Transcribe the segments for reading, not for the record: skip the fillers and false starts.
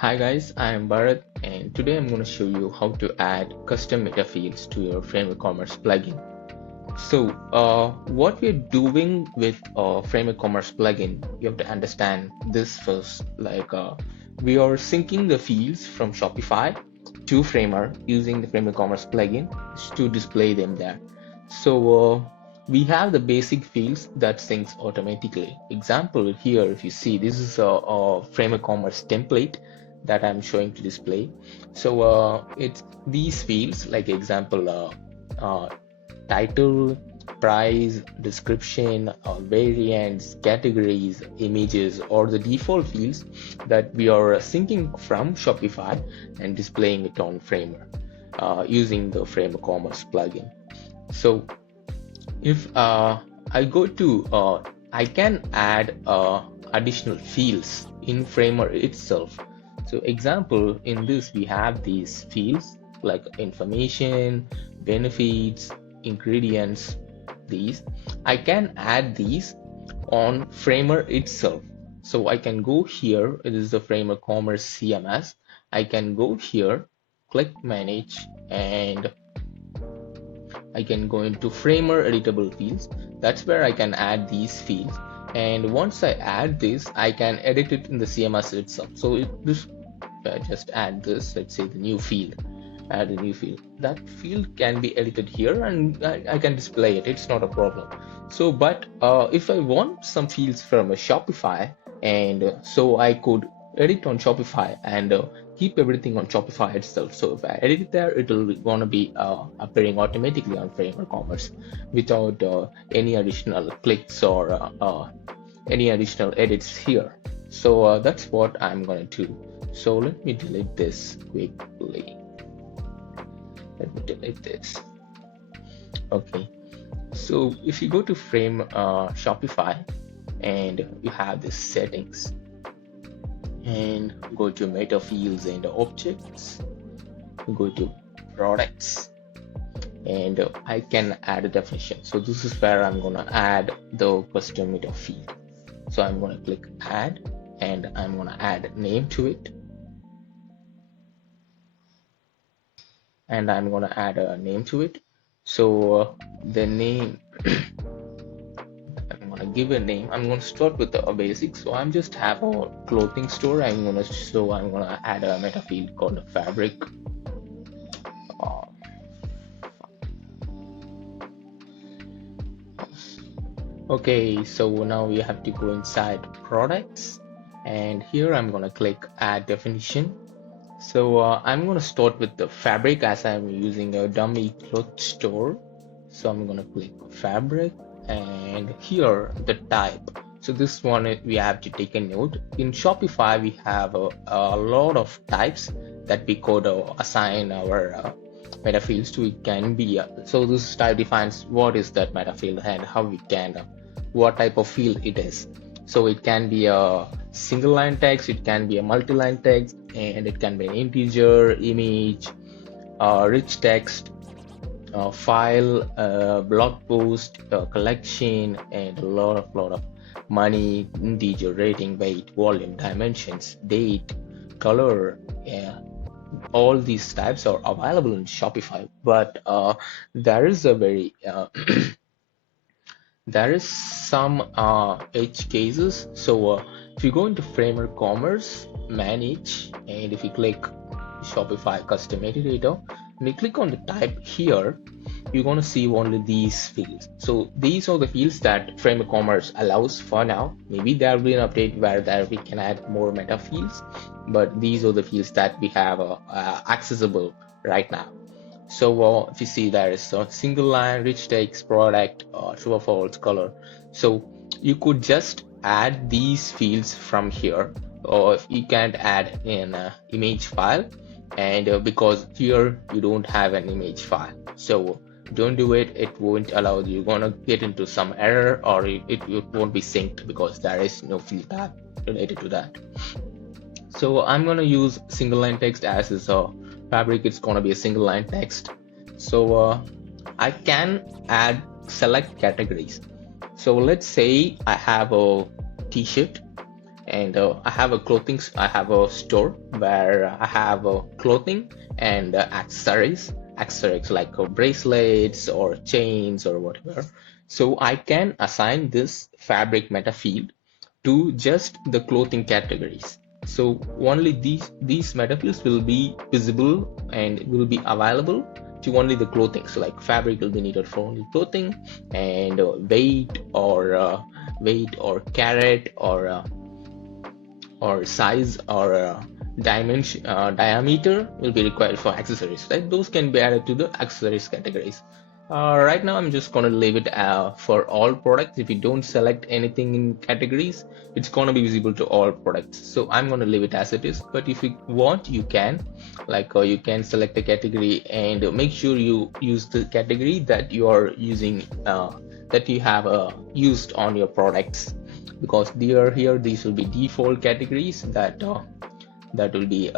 Hi guys, I am Bharat and today I'm going to show you how to add custom meta fields to your Frame eCommerce plugin. So what we're doing with Frame eCommerce plugin, you have to understand this first. We are syncing the fields from Shopify to Framer using the Frame eCommerce plugin to display them there. So we have the basic fields that syncs automatically. Example here, if you see, this is a Frame eCommerce template that I'm showing to display. So it's these fields, like example, title, price, description, variants, categories, images, or the default fields that we are syncing from Shopify and displaying it on Framer using the Frame eCommerce plugin. So if I go to, I can add additional fields in Framer itself. So example, in this we have these fields like information, benefits, ingredients. These I can add these on Framer itself. So I can go here, it is the Framer eCommerce CMS. I can go here, click manage, and I can go into Framer editable fields. That's where I can add these fields. And once I add this, I can edit it in the CMS itself. So just add this, let's say the new field, add a new field. That field can be edited here and I can display it. It's not a problem. So, but if I want some fields from a Shopify, and so I could edit on Shopify and keep everything on Shopify itself. So if I edit it there, it'll gonna be appearing automatically on Frame eCommerce without any additional clicks or any additional edits here. So that's what I'm gonna do. So let me delete this quickly. Let me delete this. Okay. So if you go to Frame Shopify and you have this settings and go to meta fields and objects, go to products, and I can add a definition. So this is where I'm gonna add the custom meta field. So I'm gonna click add and I'm gonna add name to it. And I'm gonna add a name to it. So the name, I'm gonna give a name. I'm gonna start with the basic. So I'm just have a clothing store. I'm gonna add a meta field called fabric. Okay, so now we have to go inside products, and here I'm gonna click add definition. So I'm going to start with the fabric as I'm using a dummy cloth store. So I'm going to click fabric and here the type. So this one we have to take a note. In Shopify we have a lot of types that we could assign our meta fields to. It can be so this type defines what is that meta field and how we can what type of field it is. So it can be a single line text, it can be a multi-line text, and it can be an integer, image, rich text, file, blog post, collection, and a lot of money, integer, rating, weight, volume, dimensions, date, color. Yeah, all these types are available in Shopify, but there is a very there is some edge cases. So if you go into Framer Commerce, manage, and if you click Shopify custom metadata, and you click on the type here, you're going to see only these fields. So these are the fields that Frame eCommerce allows for now. Maybe there will be an update where we can add more meta fields, but these are the fields that we have accessible right now. So if you see, there is a single line, rich text, product, true or false, color. So you could just add these fields from here, or if you can't add in an image file, and because here you don't have an image file, so don't do it. It won't allow you. You're gonna get into some error, or it won't be synced because there is no field tab related to that. So I'm gonna use single line text as is a fabric. It's gonna be a single line text. So I can add select categories. So let's say I have a t-shirt and I have a store where I have clothing and accessories like bracelets or chains or whatever. So I can assign this fabric meta field to just the clothing categories. So only these meta fields will be visible and will be available to only the clothing. So like fabric will be needed for only clothing, and weight or carat or size or dimension diameter will be required for accessories, right? Those can be added to the accessories categories. Right now I'm just going to leave it for all products. If you don't select anything in categories, it's going to be visible to all products, so I'm going to leave it as it is. But if you want, you can you can select a category and make sure you use the category that you are using, that you have used on your products, because these will be default categories that will be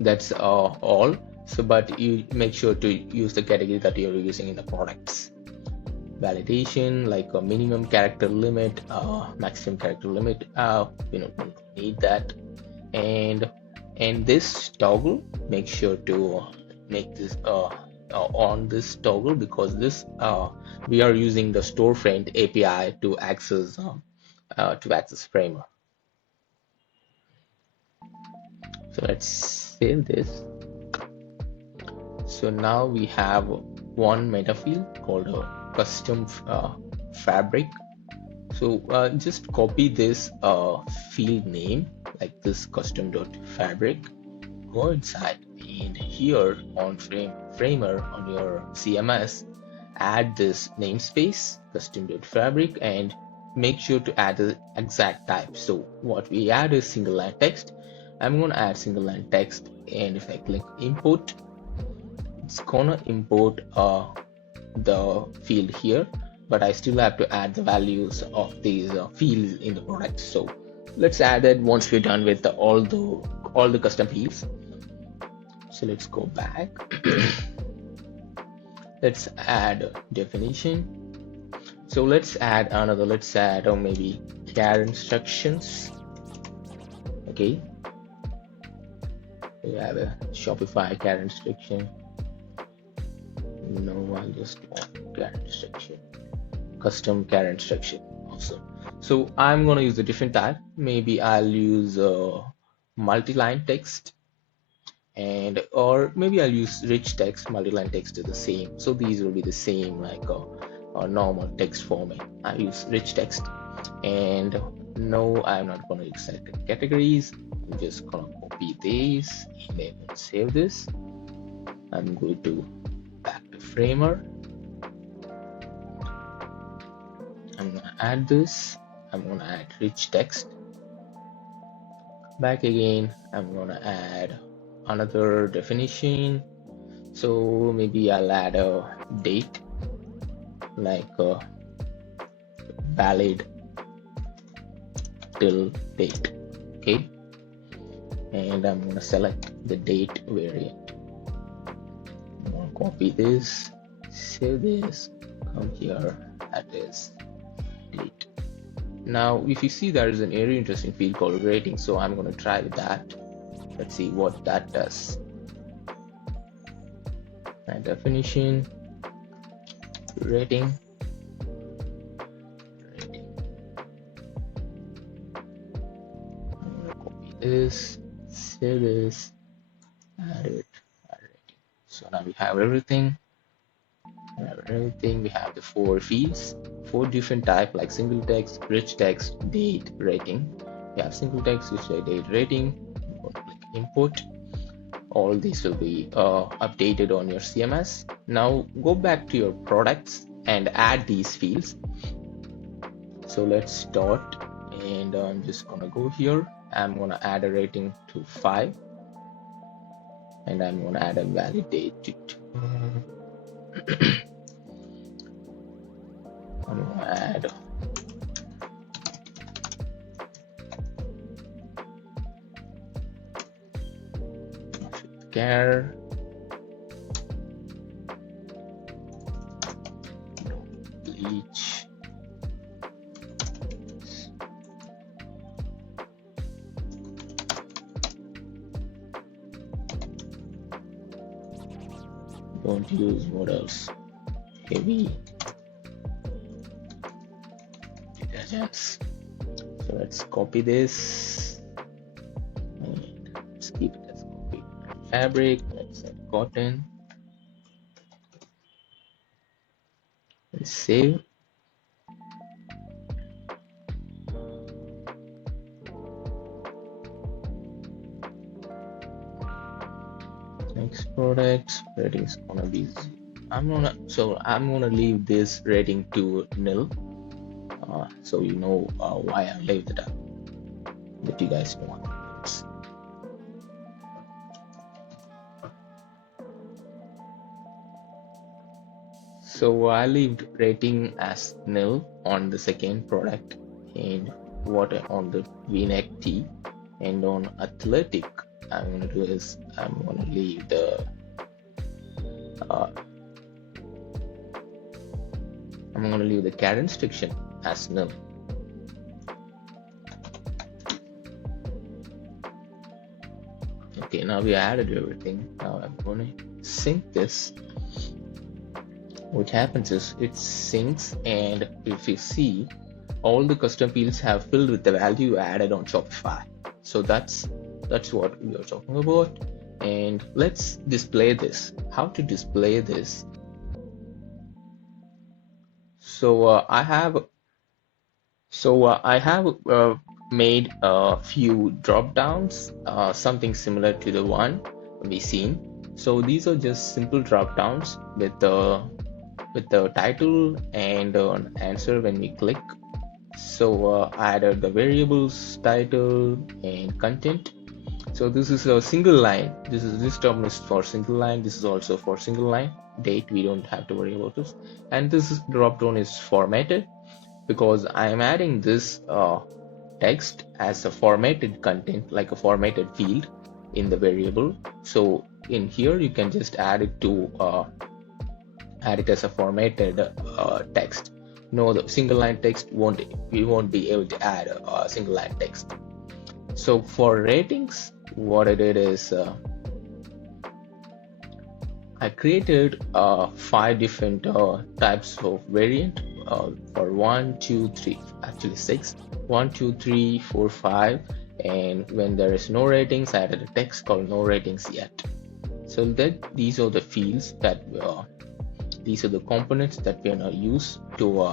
that's all. So but you make sure to use the category that you're using in the products. Validation, like a minimum character limit, maximum character limit, don't need that. And this toggle, make sure to make this on this toggle, because this we are using the storefront API to access Framer. So let's save this. So now we have one meta field called a custom fabric. So just copy this field name, like this custom.fabric, go inside, and here on Framer on your CMS, add this namespace custom.fabric and make sure to add the exact type. So what we add is single line text. I'm going to add single line text, and if I click import, it's gonna import the field here, but I still have to add the values of these fields in the product. So let's add it once we're done with all the custom fields. So let's go back. Let's add definition. So let's add maybe care instructions. Okay, we have a Shopify care instruction. No, I just want care instruction, custom care instruction. Awesome. So I'm going to use a different type. Maybe I'll use multi-line text, or maybe I'll use rich text. Multi-line text is the same, so these will be the same, like a normal text format. I use rich text, and no, I'm not going to use categories. I'm just going to copy these and then save this. I'm going to back to Framer. I'm going to add this. I'm going to add rich text. Back again, I'm going to add another definition. So maybe I'll add a date, like valid till date. Okay, and I'm going to select the date variant. I'm going to copy this, save this, come here, add this date. Now if you see, there is an very interesting field called rating, so I'm going to try with that. Let's see what that does. My definition, rating. I'm going to copy this, save this, add it, add rating. So now we have everything. We have the 4 fields, 4 different types, like single text, rich text, date, rating. We have single text, rich text, date, rating. I'm going to click import. All these will be updated on your CMS. Now go back to your products and add these fields. So let's start, and I'm just gonna go here. I'm gonna add a rating to 5, and I'm gonna add a valid date to 2. I'm gonna add care, bleach, Don't use what else? Heavy detergents. So let's copy this and let's keep it as copy. Fabric, let's add cotton. Let's save. Next product rating is gonna be I'm gonna leave this rating to nil, so you know why I left it up, but you guys know what it is. So I leave rating as nil on the second product, and what on the V-neck tee, and on athletic I'm gonna do is I'm gonna leave the carry restriction as nil. Okay, now we added everything. Now I'm gonna sync this. What happens is it syncs, and if you see, all the custom fields have filled with the value added on Shopify. So that's what we are talking about. And let's display this. How to display this? So I have made a few drop downs, something similar to the one we seen. So these are just simple drop downs with the title and an answer when we click. So I added the variables, title, and content. So this is a single line. This term is for single line. This is also for single line. Date, we don't have to worry about this. And this drop down is formatted, because I am adding this text as a formatted content, like a formatted field in the variable. So in here you can just add it as a formatted text. No, the single line text we won't be able to add a single line text. So for ratings, what I did is I created 5 different types of variant for 1, 2, 3, actually 6, 1, 2, 3, 4, 5, and when there is no ratings, I added a text called no ratings yet. So that these are the fields that these are the components that we're gonna use to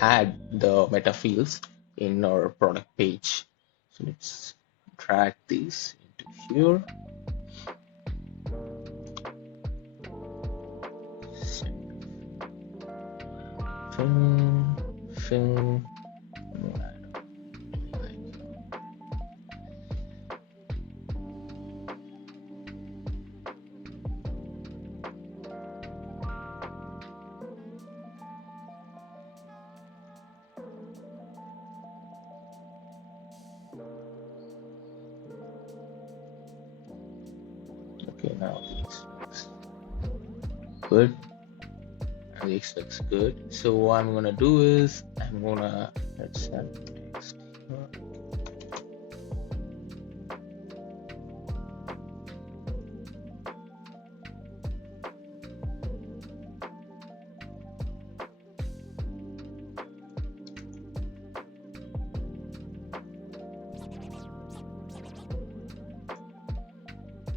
add the meta fields in our product page. So let's drag these into here. Film. Okay, now this looks good. This looks good. So what I'm gonna do is let's have text here.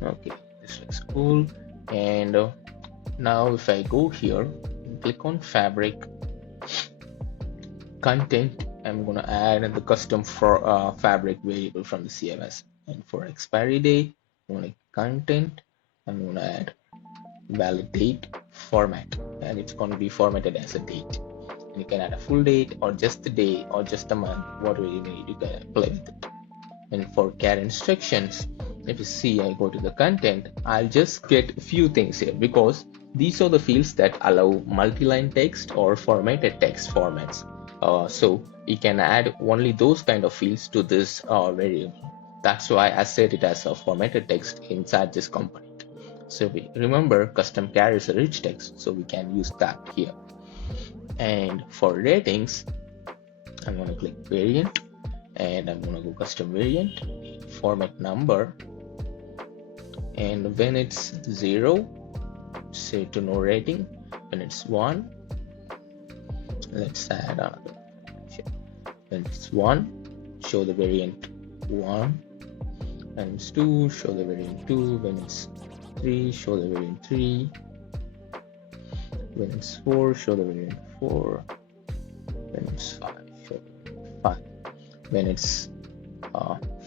Okay, this looks cool. And now if I go here, click on fabric content, I'm going to add the custom for fabric variable from the CMS. And for expiry date, I'm going to content, I'm going to add valid date format, and it's going to be formatted as a date. And you can add a full date or just the day or just a month, whatever you need, you can play with it. And for carry instructions, if you see, I go to the content, I'll just get a few things here, because these are the fields that allow multi-line text or formatted text formats. So you can add only those kind of fields to this variable. That's why I set it as a formatted text inside this component. So we remember custom carries a rich text, so we can use that here. And for ratings, I'm going to click variant, and I'm going to go custom variant, format number, and when it's 0, say to no rating. When it's 1, let's add another. When it's 1, show the variant 1. When it's 2, show the variant 2. When it's 3, show the variant 3. When it's 4, show the variant 4. When it's 5, show the variant 5. When it's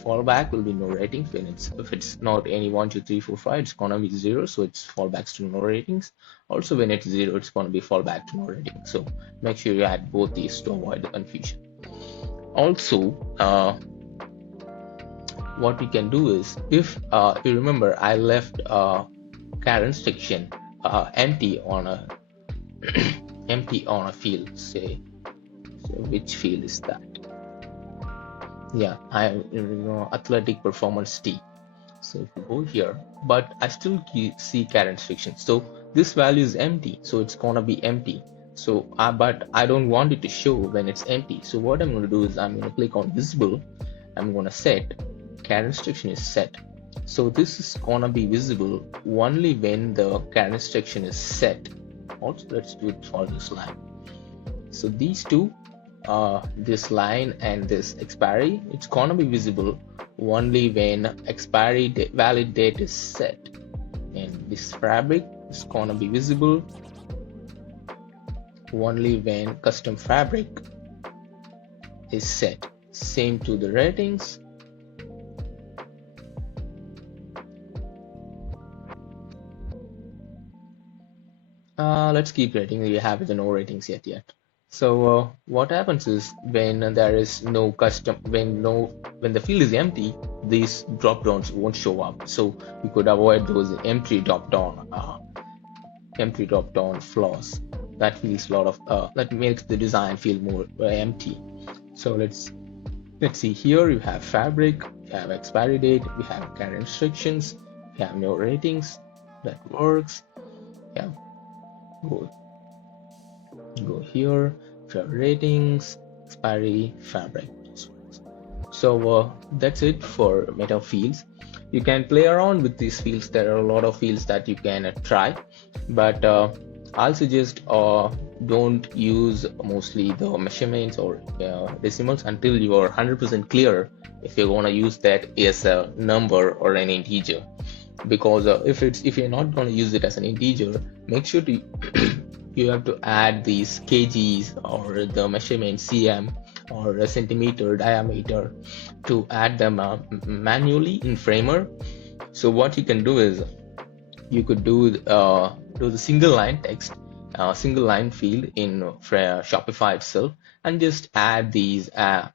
fallback will be no ratings. If it's not any 1, 2, 3, 4, 5, it's gonna be 0, so it's fallbacks to no ratings. Also, when it's 0, it's gonna be fallback to no ratings. So make sure you add both these to avoid the confusion. Also, what we can do is, if you remember, I left current section empty on a empty on a field. Say, so which field is that? Yeah, I am athletic performance T. So if you go here, but I still see current section. So this value is empty, so it's gonna be empty. So but I don't want it to show when it's empty. So what I'm gonna do is I'm gonna click on visible. I'm gonna set current section is set. So this is gonna be visible only when the current section is set. Also, let's do it for this line. So these two, this line and this expiry, it's gonna be visible only when expiry valid date is set, and this fabric is gonna be visible only when custom fabric is set. Same to the ratings. Let's keep rating. We have the no ratings yet. So what happens is, when there is no custom, when the field is empty, these drop downs won't show up. So we could avoid those empty drop down flaws. That feels a lot of that makes the design feel more empty. So let's see. Here you have fabric, you have expiry date, we have current restrictions, we have no ratings. That works. Yeah. Go here, for ratings, expiry, fabric. So that's it for meta fields. You can play around with these fields. There are a lot of fields that you can try, but I'll suggest don't use mostly the measurements or decimals until you are 100% clear if you're going to use that as a number or an integer. Because if you're not going to use it as an integer, make sure to you have to add these kgs or the measurement cm or a centimeter diameter to add them manually in Framer. So what you can do is, you could do the single line text, single line field in Shopify itself, and just add these add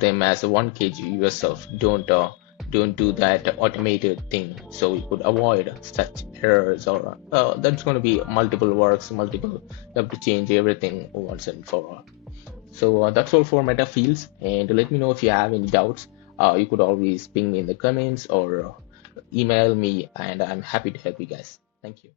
them as a 1 kg yourself. Don't do that automated thing, so you could avoid such errors, or that's going to be multiple works, you have to change everything once and for all. So that's all for meta fields, and let me know if you have any doubts. You could always ping me in the comments or email me, and I'm happy to help you guys. Thank you.